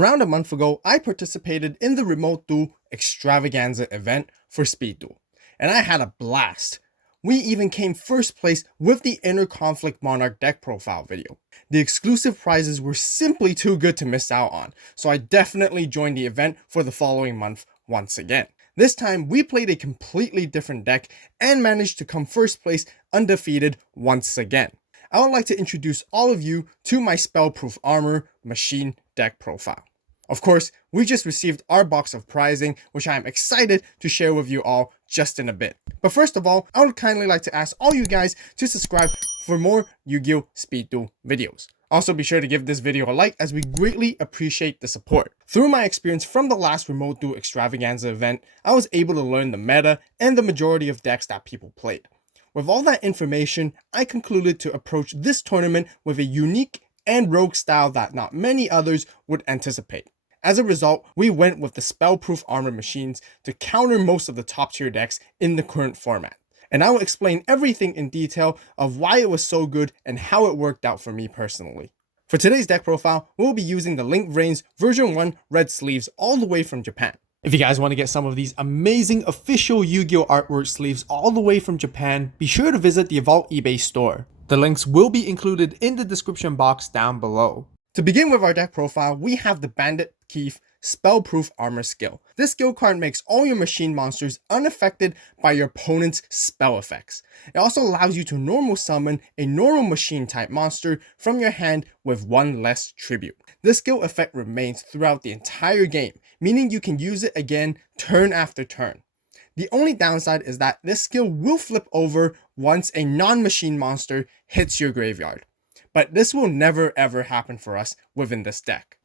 Around a month ago, I participated in the Remote Duel Extravaganza event for Speed Duel, and I had a blast. We even came first place with the Inner Conflict Monarch deck profile video. The exclusive prizes were simply too good to miss out on, so I definitely joined the event for the following month once again. This time, we played a completely different deck and managed to come first place undefeated once again. I would like to introduce all of you to my Spellproof Armor machine deck profile. Of course, we just received our box of prizing, which I am excited to share with you all just in a bit. But first of all, I would kindly like to ask all you guys to subscribe for more Yu-Gi-Oh Speed Duel videos. Also be sure to give this video a like as we greatly appreciate the support. Through my experience from the last Remote Duel Extravaganza event, I was able to learn the meta and the majority of decks that people played. With all that information, I concluded to approach this tournament with a unique and rogue style that not many others would anticipate. As a result, we went with the Spellproof Armor machines to counter most of the top tier decks in the current format. And I will explain everything in detail of why it was so good and how it worked out for me personally. For today's deck profile, we'll be using the Link Vrains version 1 red sleeves all the way from Japan. If you guys want to get some of these amazing official Yu-Gi-Oh artwork sleeves all the way from Japan, be sure to visit the AVAULT eBay store. The links will be included in the description box down below. To begin with our deck profile, we have the Bandit Keith Spellproof Armor skill. This skill card makes all your machine monsters unaffected by your opponent's spell effects. It also allows you to normal summon a normal machine type monster from your hand with one less tribute. This skill effect remains throughout the entire game, meaning you can use it again turn after turn. The only downside is that this skill will flip over once a non-machine monster hits your graveyard. But this will never ever happen for us within this deck.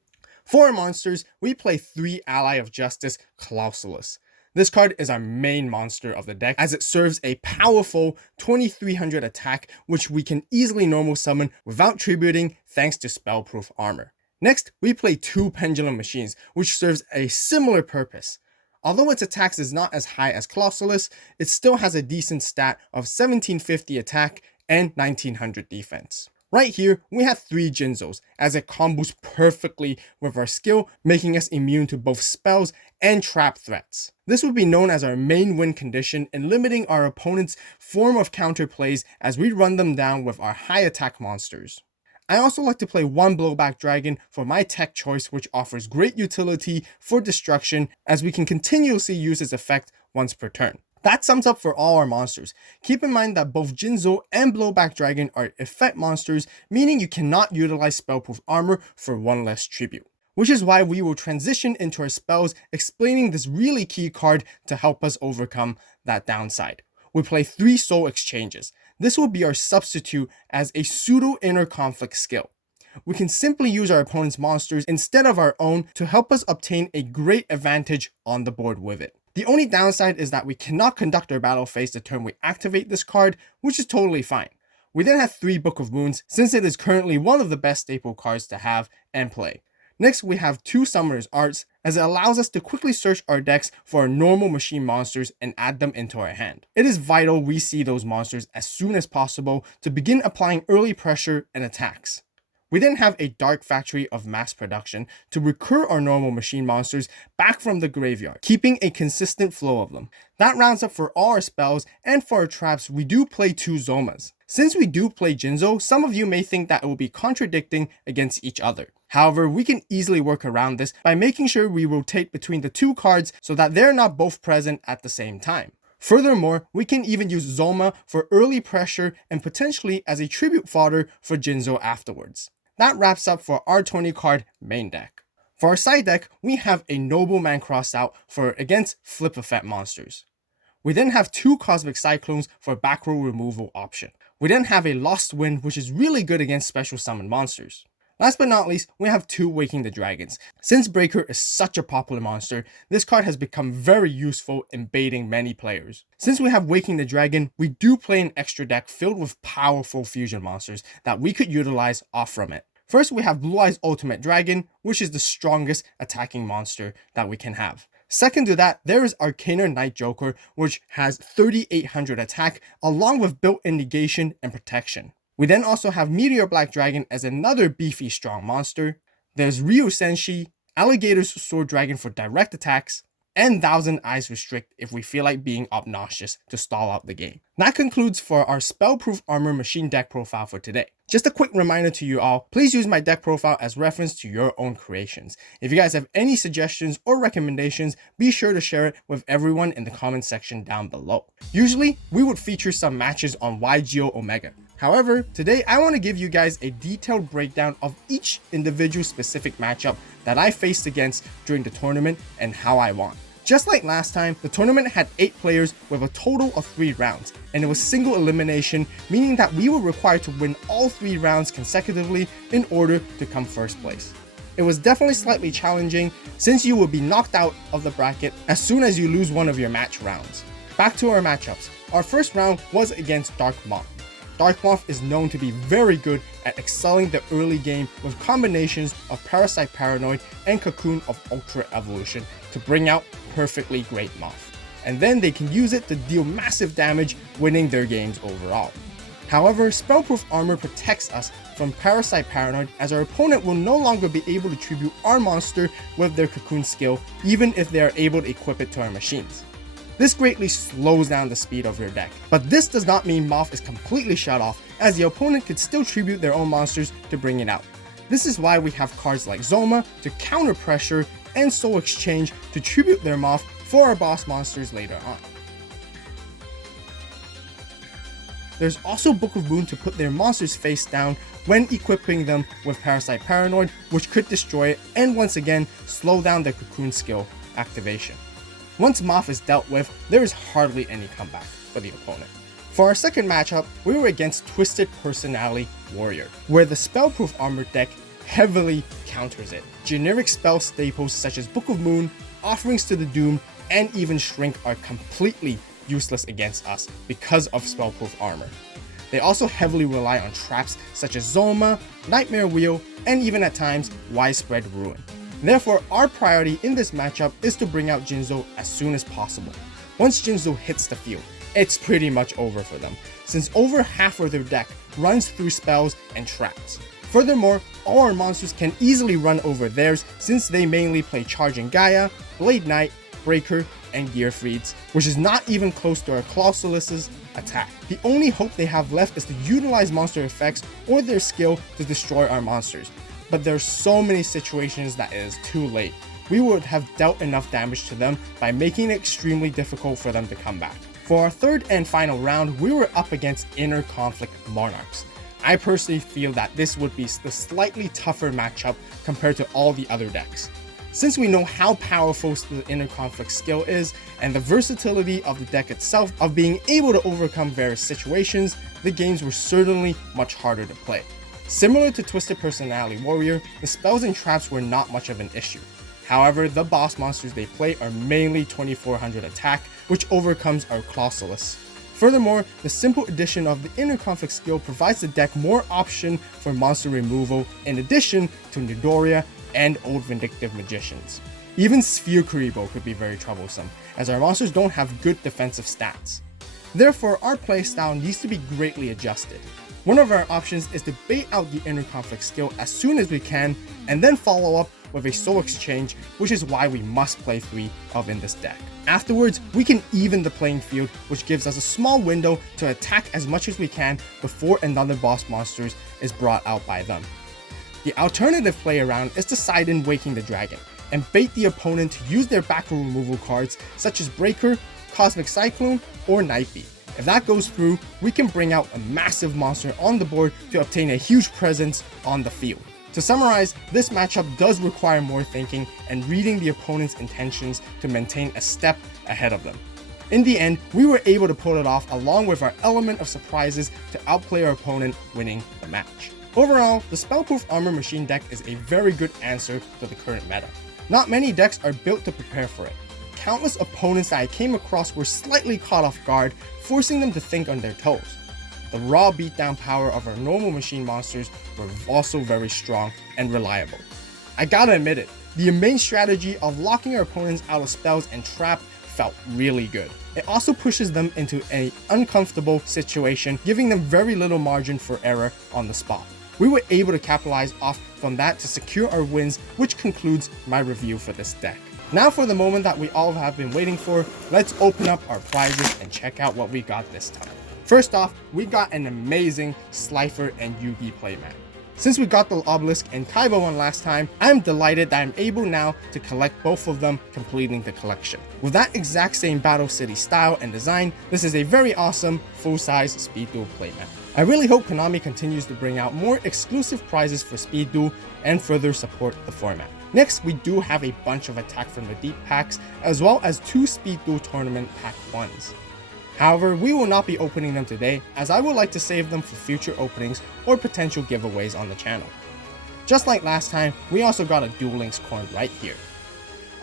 For our monsters, we play 3 Ally of Justice Clausulus. This card is our main monster of the deck as it serves a powerful 2300 attack which we can easily normal summon without tributing thanks to Spellproof Armor. Next, we play 2 Pendulum Machines which serves a similar purpose. Although its attacks is not as high as Clausulus, it still has a decent stat of 1750 attack and 1900 defense. Right here, we have 3 Jinzos, as it combos perfectly with our skill, making us immune to both spells and trap threats. This would be known as our main win condition in limiting our opponent's form of counterplays as we run them down with our high attack monsters. I also like to play 1 Blowback Dragon for my tech choice, which offers great utility for destruction as we can continuously use its effect once per turn. That sums up for all our monsters. Keep in mind that both Jinzo and Blowback Dragon are effect monsters, meaning you cannot utilize Spellproof Armor for 1 less tribute. Which is why we will transition into our spells, explaining this really key card to help us overcome that downside. We play 3 Soul Exchanges. This will be our substitute as a pseudo inner conflict skill. We can simply use our opponent's monsters instead of our own to help us obtain a great advantage on the board with it. The only downside is that we cannot conduct our battle phase the turn we activate this card, which is totally fine. We then have 3 Book of Wounds, since it is currently one of the best staple cards to have and play. Next, we have 2 Summoner's Arts, as it allows us to quickly search our decks for our normal machine monsters and add them into our hand. It is vital we see those monsters as soon as possible to begin applying early pressure and attacks. We then have a Dark Factory of Mass Production to recur our normal machine monsters back from the graveyard, keeping a consistent flow of them. That rounds up for all our spells, and for our traps, we do play 2 Zomas. Since we do play Jinzo, some of you may think that it will be contradicting against each other. However, we can easily work around this by making sure we rotate between the 2 cards so that they're not both present at the same time. Furthermore, we can even use Zoma for early pressure and potentially as a tribute fodder for Jinzo afterwards. That wraps up for our 20 card main deck. For our side deck, we have a Nobleman Crossout for against flip effect monsters. We then have 2 Cosmic Cyclones for back row removal option. We then have a Lost Wind, which is really good against special summon monsters. Last but not least, we have 2 Waking the Dragons. Since Breaker is such a popular monster, this card has become very useful in baiting many players. Since we have Waking the Dragon, we do play an extra deck filled with powerful fusion monsters that we could utilize off from it. First, we have Blue Eyes Ultimate Dragon, which is the strongest attacking monster that we can have. Second to that, there is Arcaner Night Joker, which has 3800 attack along with built-in negation and protection. We then also have Meteor Black Dragon as another beefy strong monster. There's Ryu Senshi, Alligator's Sword Dragon for direct attacks, and Thousand Eyes Restrict if we feel like being obnoxious to stall out the game. That concludes for our Spellproof Armor Machine deck profile for today. Just a quick reminder to you all, please use my deck profile as reference to your own creations. If you guys have any suggestions or recommendations, be sure to share it with everyone in the comment section down below. Usually, we would feature some matches on Yu-Gi-Oh Omega. However, today I want to give you guys a detailed breakdown of each individual specific matchup that I faced against during the tournament and how I won. Just like last time, the tournament had 8 players with a total of 3 rounds, and it was single elimination, meaning that we were required to win all 3 rounds consecutively in order to come first place. It was definitely slightly challenging since you will be knocked out of the bracket as soon as you lose one of your match rounds. Back to our matchups. Our first round was against Dark Moth. Dark Moth is known to be very good at excelling the early game with combinations of Parasite Paranoid and Cocoon of Ultra Evolution to bring out perfectly great Moth. And then they can use it to deal massive damage, winning their games overall. However, Spellproof Armor protects us from Parasite Paranoid as our opponent will no longer be able to tribute our monster with their Cocoon skill, even if they are able to equip it to our machines. This greatly slows down the speed of your deck, but this does not mean Moth is completely shut off, as the opponent could still tribute their own monsters to bring it out. This is why we have cards like Zoma to counter pressure and Soul Exchange to tribute their Moth for our boss monsters later on. There's also Book of Moon to put their monsters face down when equipping them with Parasite Paranoid, which could destroy it and once again slow down their Cocoon skill activation. Once Moth is dealt with, there is hardly any comeback for the opponent. For our second matchup, we were against Twisted Personality Warrior, where the Spellproof Armor deck heavily counters it. Generic spell staples such as Book of Moon, Offerings to the Doom, and even Shrink are completely useless against us because of Spellproof Armor. They also heavily rely on traps such as Zoma, Nightmare Wheel, and even at times Widespread Ruin. Therefore, our priority in this matchup is to bring out Jinzo as soon as possible. Once Jinzo hits the field, it's pretty much over for them, since over half of their deck runs through spells and traps. Furthermore, all our monsters can easily run over theirs since they mainly play Charging Gaia, Blade Knight, Breaker, and Gearfrieds, which is not even close to our Colossus's attack. The only hope they have left is to utilize monster effects or their skill to destroy our monsters. But there's so many situations that it is too late. We would have dealt enough damage to them by making it extremely difficult for them to come back. For our third and final round, we were up against Inner Conflict Monarchs. I personally feel that this would be the slightly tougher matchup compared to all the other decks. Since we know how powerful the Inner Conflict skill is and the versatility of the deck itself of being able to overcome various situations, the games were certainly much harder to play. Similar to Twisted Personality Warrior, the spells and traps were not much of an issue. However, the boss monsters they play are mainly 2400 attack, which overcomes our Colossus. Furthermore, the simple addition of the Inner Conflict skill provides the deck more option for monster removal in addition to Nidoria and Old Vindictive Magicians. Even Sphere Kuriboh could be very troublesome, as our monsters don't have good defensive stats. Therefore, our playstyle needs to be greatly adjusted. One of our options is to bait out the Inner Conflict skill as soon as we can, and then follow up with a Soul Exchange, which is why we must play 3 of in this deck. Afterwards, we can even the playing field, which gives us a small window to attack as much as we can before another boss monster is brought out by them. The alternative play around is to side in Waking the Dragon, and bait the opponent to use their back row removal cards such as Breaker, Cosmic Cyclone, or Nightbeat. If that goes through, we can bring out a massive monster on the board to obtain a huge presence on the field. To summarize, this matchup does require more thinking and reading the opponent's intentions to maintain a step ahead of them. In the end, we were able to pull it off along with our element of surprises to outplay our opponent, winning the match. Overall, the Spellproof Armor Machine deck is a very good answer to the current meta. Not many decks are built to prepare for it. Countless opponents that I came across were slightly caught off guard, forcing them to think on their toes. The raw beatdown power of our normal machine monsters were also very strong and reliable. I gotta admit it, the main strategy of locking our opponents out of spells and trap felt really good. It also pushes them into an uncomfortable situation, giving them very little margin for error on the spot. we were able to capitalize off from that to secure our wins, which concludes my review for this deck. Now for the moment that we all have been waiting for, let's open up our prizes and check out what we got this time. First off, we got an amazing Slifer and Yu-Gi playmat. Since we got the Obelisk and Kaiba one last time, I'm delighted that I'm able now to collect both of them, completing the collection. With that exact same Battle City style and design, this is a very awesome full-size Speed Duel playmat. I really hope Konami continues to bring out more exclusive prizes for Speed Duel and further support the format. Next, we do have a bunch of Attack from the Deep packs, as well as 2 Speed Duel Tournament Pack 1s. However, we will not be opening them today, as I would like to save them for future openings or potential giveaways on the channel. Just like last time, we also got a Duel Links coin right here.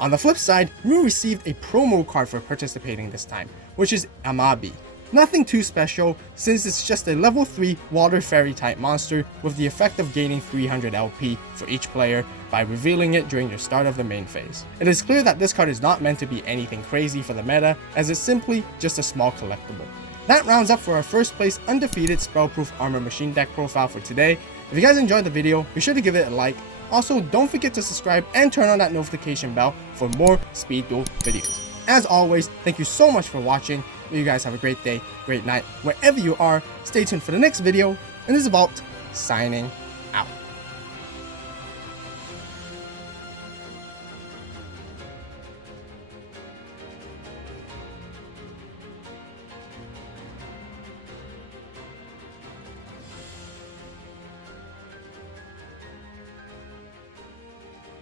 On the flip side, we received a promo card for participating this time, which is Amabi. Nothing too special, since it's just a level 3 water fairy type monster with the effect of gaining 300 LP for each player by revealing it during your start of the main phase. It is clear that this card is not meant to be anything crazy for the meta, as it's simply just a small collectible. That rounds up for our first place undefeated Spellproof Armor Machine deck profile for today. If you guys enjoyed the video, be sure to give it a like. Also, don't forget to subscribe and turn on that notification bell for more Speed Duel videos. As always, thank you so much for watching. You guys have a great day, great night, wherever you are. Stay tuned for the next video, and this is AVAULT signing